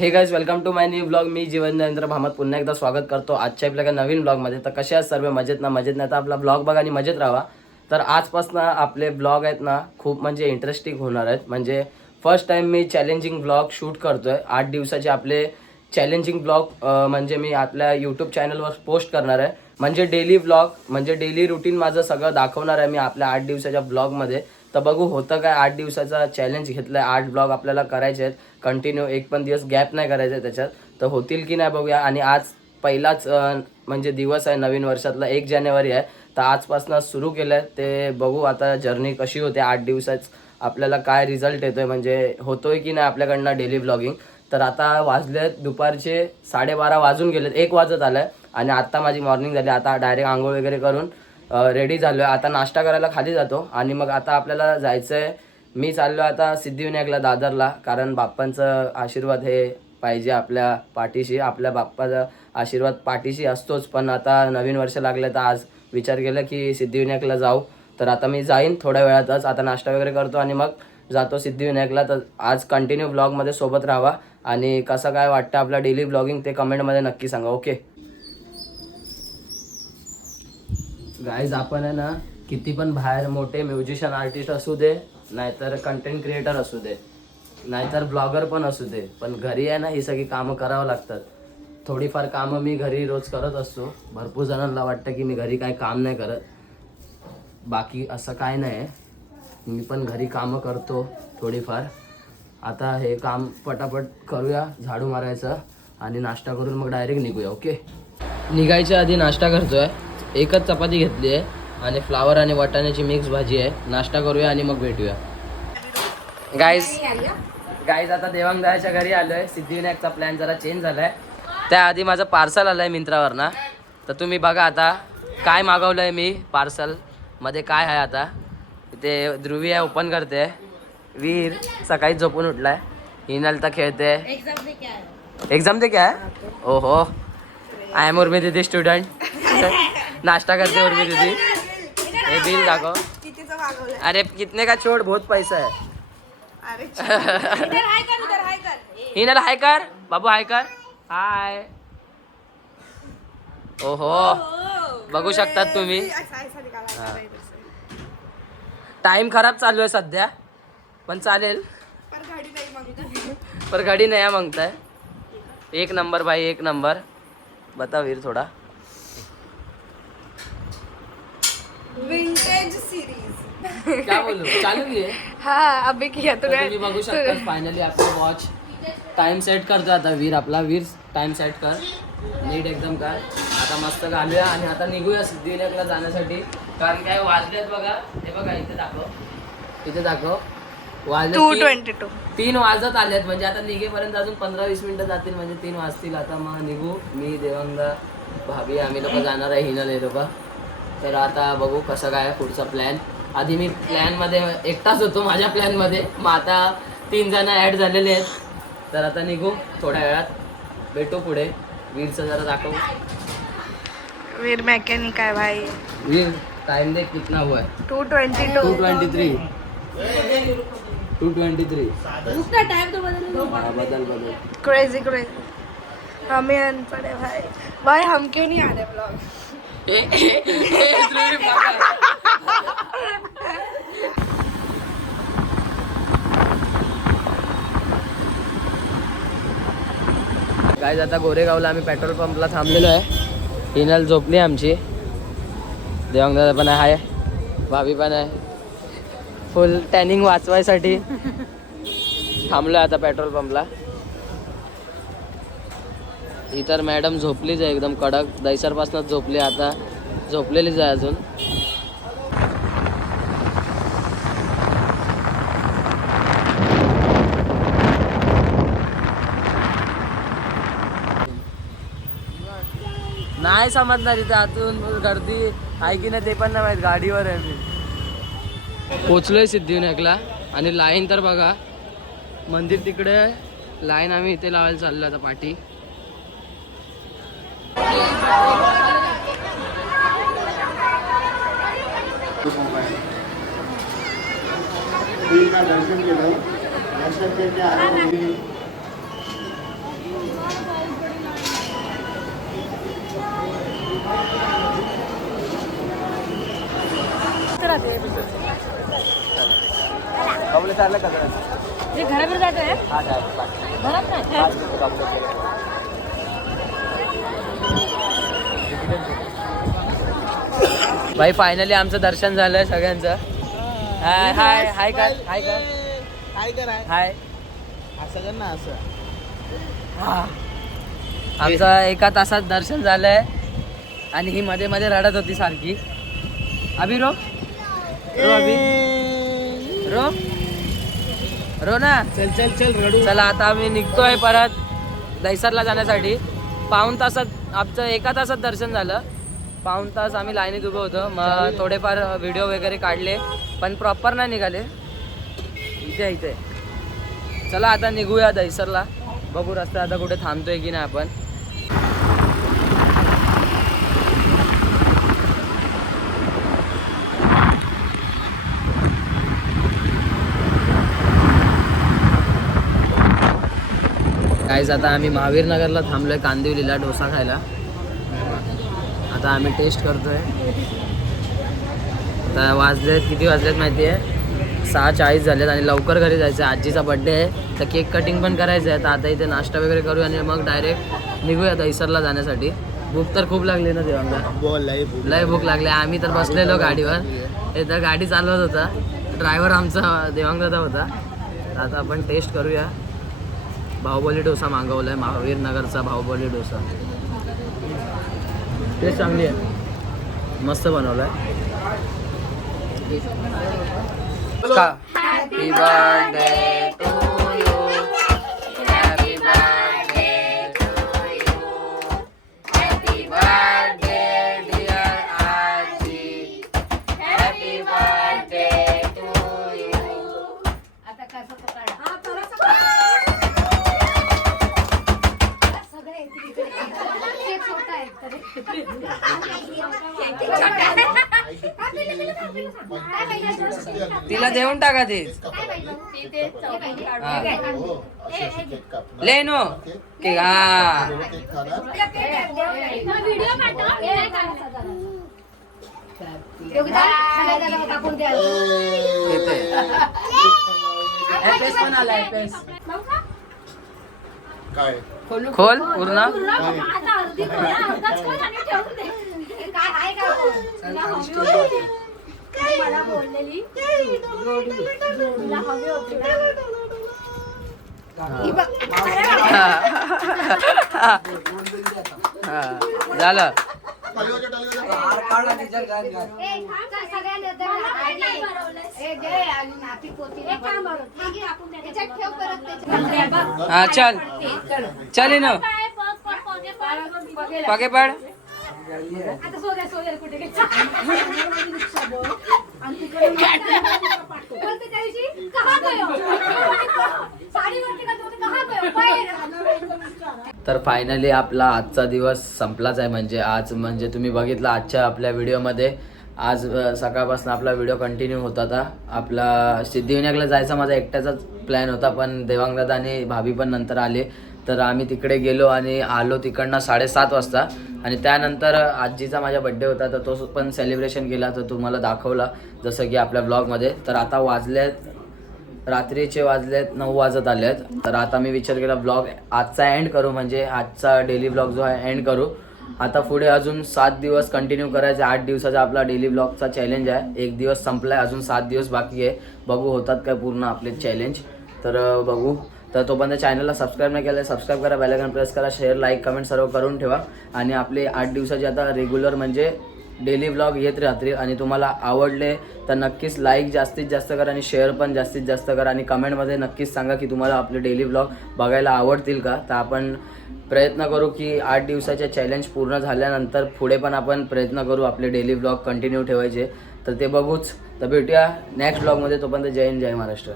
हे guys, welcome to my new blog. मी जीवनदेवेंद्र भामत पुन्हा एकदा स्वागत करतो आजच्या आपल्या नवीन ब्लॉगमध्ये. तर कसे आहेत सर्व? मजेत ना? तर आपला ब्लॉग बघा आणि मजेत राहा. तर आजपासून आपले ब्लॉग आहेत ना खूप म्हणजे इंटरेस्टिंग होणार आहेत. म्हणजे फर्स्ट टाइम मी चॅलेंजिंग ब्लॉग शूट करतोय. 8 दिवसाचे आपले चॅलेंजिंग ब्लॉग म्हणजे मी आपल्या यूट्यूब चॅनलवर पोस्ट करणार आहे. म्हणजे डेली ब्लॉग, म्हणजे डेली रुटीन माझं सगळं दाखवणार आहे मी आपल्या 8 दिवसाच्या ब्लॉगमध्ये. तर बघू होतं काय. 8 दिवसाचा चॅलेंज घेतलाय. 8 ब्लॉग आपल्याला करायचे आहेत कंटिन्यू. एक पण दिवस गॅप नाही करायचा आहे त्याच्यात. तर होतील की नाही बघूया. आणि आज पहिलाच म्हणजे दिवस आहे नवीन वर्षातला, 1 जानेवारी आहे. तर आजपासून सुरू केलं आहे. ते बघू आता जर्नी कशी होते 8 दिवसाच, आपल्याला काय रिझल्ट येतोय, म्हणजे होतोय की नाही आपल्याकडनं डेली ब्लॉगिंग. तर आता वाजलेत दुपारचे 12:30 वाजून गेलेत, 1 वाजत आलं आहे. आणि आत्ता माझी मॉर्निंग झाली. आता डायरेक्ट आंघोळ वगैरे करून रेडी झालो आहे. आता नाश्ता करायला खाली जातो आणि मग आता आपल्याला जायचं आहे. मी चाललो आता सिद्धिविनायकला, दादरला. कारण बाप्पांचं आशीर्वाद हे पाहिजे आपल्या पाठीशी. आपल्या बाप्पाचा आशीर्वाद पाठीशी असतोच. पण आता नवीन वर्ष लागलं तर आज विचार केला की सिद्धिविनायकला जाऊ. तर आता मी जाईन थोड्या वेळातच. आता नाश्ता वगैरे करतो आणि मग जातो सिद्धिविनायकला. तर आज कंटिन्यू ब्लॉगमध्ये सोबत राहावा. आणि कसं काय वाटतं आपला डेली ब्लॉगिंग ते कमेंटमध्ये नक्की सांगा. ओके गाईज, आपण आहे ना किती पण बाहेर मोठे म्युझिशियन आर्टिस्ट असू दे, नाहीतर कंटेंट क्रिएटर असू दे, नाहीतर ब्लॉगर पण असू दे, पण घरी आहे ना ही सगळी कामं करावं लागतात. थोडीफार कामं मी घरी रोज करत असतो. भरपूर जणांना वाटतं की मी घरी काय काम नाही करत. बाकी असं काय नाही, मी पण घरी कामं करतो थोडीफार. आता हे काम पटापट करूया, झाडू मारायचं आणि नाश्ता करून मग डायरेक्ट निघूया. ओके, निघायच्या आधी नाश्ता करतोय. एकच चपाती घेतली आहे आणि फ्लावर आणि वाटाण्याची मिक्स भाजी आहे. नाश्ता करूया आणि मग भेटूया. गाईज आता देवांगदाच्या घरी आलोय. सिद्धिविनायकचा प्लॅन जरा चेंज झालाय. त्याआधी माझं पार्सल आलंय मिंत्रावर ना. तर तुम्ही बघा आता काय मागवलंय मी. पार्सल मध्ये काय आहे आता ते ध्रुवी आहे, ओपन करते. वीर सकाळी झोपून उठलाय. हिनल तर खेळते. एग्जाम दे क्या है? ओहो, आय एम उर्मी दीदी स्टूडेंट. नाश्ता करते उर्मी दीदी. हे बिल दाखव. अरे कितने का छोड़, बहुत पैसा है. हिनल हाय कर, बाबू हाय कर. हाय. ओहो, बघू शकतात तुम्ही. टाइम खराब चालू आहे सध्या, पण चालेल. पर घडी नाही मागताय. एक नंबर भाई, एक नंबर. बता वीर थोड़ा. Vintage series. क्या बोलू, चालू घे. हाँ अभी किया तर तुम्ही बघू शकता फायनली आपला वॉच टाइम सेट करतो. आता वीर आपला, वीर टाइम सेट कर नीट एकदम कर. आता मस्त घालूया आणि आता निघूया सिद्धिविनायकला जाण्यासाठी. कारण काय वाजलेत बघा, हे बघा इथे दाखव, इथे दाखव. वाजले 2:22. 3 वाजत आलेत. म्हणजे आता निघेपर्यंत अजून 15-20 मिनिटं जातील. म्हणजे 3 वाजतील. आता मग निघू. मी, देवांगा, भाभी, आम्ही लोक जाणार आहे. हिनल हे लोक. तर आता बघू कसं काय पुढचा प्लॅन. आधी मी प्लॅनमध्ये एकटाच होतो माझ्या प्लॅनमध्ये. मग आता 3 जण ॲड झालेले आहेत. तर आता निघू थोड्या वेळात. भेटू पुढे. वीरचं जरा दाखव. वीर मैकेनिक है भाई. वीर टाइम देख कितना हुआ है. 2:22. 2:23. 2:23. उसका टाइम तो बदल. हाँ, बदल. Crazy crazy. हमें अनपढ़ है भाई. भाई हम क्यों नहीं आ रहे ब्लॉग? गाईज आता गोरेगावला आम्ही पेट्रोल पंपला थांबलेलो आहे. हिनल झोपली आमची. देवांगदादा पण आहे, भाभी पण आहे. फुल टॅनिंग वाचवायसाठी थांबलो आता पेट्रोल पंपला. ही तर मॅडम झोपलीच आहे एकदम कडक. दैसरपासूनच झोपली, आता झोपलेलीच आहे अजून. नाही समजणार इथे आतून गर्दी आहे की नाही ते पण नाही माहीत. गाडीवर आहे मी. पोचलोय सिद्धिविनायकला आणि लाईन तर बघा. मंदिर तिकडे आहे, लाईन आम्ही इथे लावायला चाललो आता पाठी. दर्शन केलं. दर्शन विचारलं कसं ते घराकडे जायचं आहे हा घरात नाही भाई फायनली आमचं दर्शन झालंय सगळ्यांचं. हाय हाय हाय काय हाय काय काय कराय हाय. असं कर ना असं. आमचं एका तासात दर्शन झालंय आणि ही मध्ये मध्ये रडत होती सारखी. अभि रो रो अभि रो रो ना. चल चल चल रडू. चला आता आम्ही निघतोय परत दहिसरला जाण्यासाठी. पाऊण तासात आमचं एका तासात दर्शन झालं. पाऊण तास आम्ही लाईनीत उभं होतो. मग थोडेफार व्हिडिओ वगैरे काढले पण प्रॉपर नाही निघाले. इथे इथे चला आता निघूया दहिसरला. बघू रस्ता आता कुठे थांबतोय की नाही आपण. काहीच आता आम्ही महावीर नगरला थांबलोय कांदिवलीला डोसा खायला. आता आम्ही टेस्ट करतोय. आता वाजलेत किती वाजलेत माहिती आहे 6:40 झालेत आणि लवकर घरी जायचं आहे. आजीचा बड्डे आहे तर केक कटिंग पण करायचं आहे. तर आता इथे नाश्ता वगैरे करूया आणि मग डायरेक्ट निघूया दहिसरला जाण्यासाठी. भूक तर खूप लागली ना देवांना. लय भूक लागली. आम्ही तर बसलेलो गाडीवर. इथं गाडी चालवत होता ड्रायव्हर आमचा देवांगदादा होता. तर आता आपण टेस्ट करूया. बाहुबली डोसा मागवलाय महावीर नगरचा बाहुबली डोसा. टेस्ट चांगली आहे मस्त बनवलाय. Happy birthday to you. Happy birthday to you. Happy birthday dear आजी. Happy birthday to you. आता कसं पकड तिला देऊन टाका ते. ले नो केक. हा पण आलाय काय खोल पूर्ण. मला बोललेली तुला हवी होती झालं. हा चल चल ना पगे पड. तर फायनली आपला आजचा दिवस संपलाच आहे. म्हणजे तुम्ही बघितलं आजच्या आपल्या व्हिडिओमध्ये. आज सकाळपासून आपला व्हिडिओ कंटिन्यू होता. आता आपला सिद्धिविनायकला जायचा माझा एकट्याचाच प्लॅन होता पण देवांगदादा आणि भाभी पण नंतर आले. तर आम्ही तिकडे गेलो आणि आलो तिकडनं 7:30 वाजता. आणि त्यानंतर आजीचा माझा बड्डे होता तर तो पण सेलिब्रेशन केला. तर तुम्हाला दाखवला जसं की आपल्या ब्लॉगमध्ये. तर आता रात्रीचे वाजलेत 9 वाजत आलेत. तर आता मी विचार केला ब्लॉग आजचा एंड करू. म्हणजे आजचा डेली ब्लॉग जो आहे एंड करू. आता पुढे अजून 7 दिवस कंटिन्यू करायचे. 8 दिवसाचा आपला डेली ब्लॉगचा चॅलेंज आहे. 1 दिवस संपला आहे अजून 7 दिवस बाकी आहे. बघू होतात काय पूर्ण आपले चॅलेंज. तर बघू. तर तोपर्यंत चॅनलला सबस्क्राईब नाही केलं सबस्क्राईब करा. बेल आयकॉन प्रेस करा. शेअर लाईक कमेंट सर्व करून ठेवा. आणि आपले 8 दिवसाचे आता रेग्युलर म्हणजे डेली ब्लॉग येत राहतील. आणि तुम्हाला आवडले तर नक्कीच लाईक जास्तीत जास्त करा आणि शेअर पण जास्तीत जास्त करा. आणि कमेंटमध्ये नक्कीच सांगा की तुम्हाला आपले डेली ब्लॉग बघायला आवडतील का. तर आपण प्रयत्न करू की 8 दिवसाचे चॅलेंज पूर्ण झाल्यानंतर पुढे पण आपण प्रयत्न करू आपले डेली ब्लॉग कंटिन्यू ठेवायचे. तर ते बघूच. तर भेटूया नेक्स्ट ब्लॉगमध्ये. तोपर्यंत जय हिंद जय महाराष्ट्र.